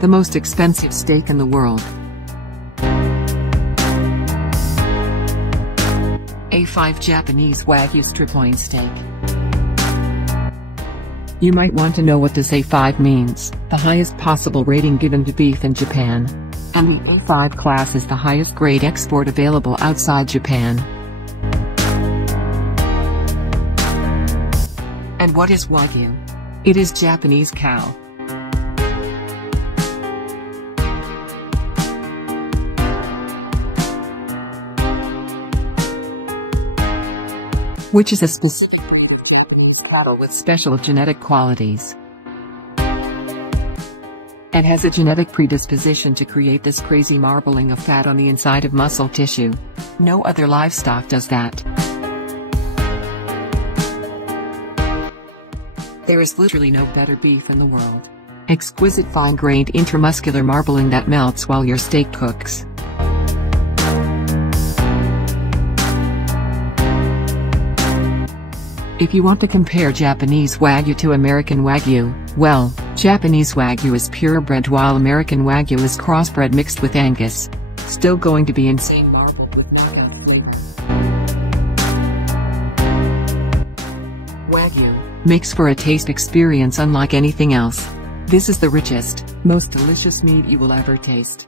The most expensive steak in the world. A5 Japanese Wagyu strip-loin steak. You might want to know what this A5 means. The highest possible rating given to beef in Japan. And the A5 class is the highest grade export available outside Japan. And what is Wagyu? It is Japanese cow. Which is a specific Japanese cattle with special genetic qualities. And has a genetic predisposition to create this crazy marbling of fat on the inside of muscle tissue. No other livestock does that. There is literally no better beef in the world. Exquisite fine-grained intramuscular marbling that melts while your steak cooks. If you want to compare Japanese Wagyu to American Wagyu, well, Japanese Wagyu is purebred while American Wagyu is crossbred mixed with Angus. Still going to be insane marbled with knockout flavor. Wagyu makes for a taste experience unlike anything else. This is the richest, most delicious meat you will ever taste.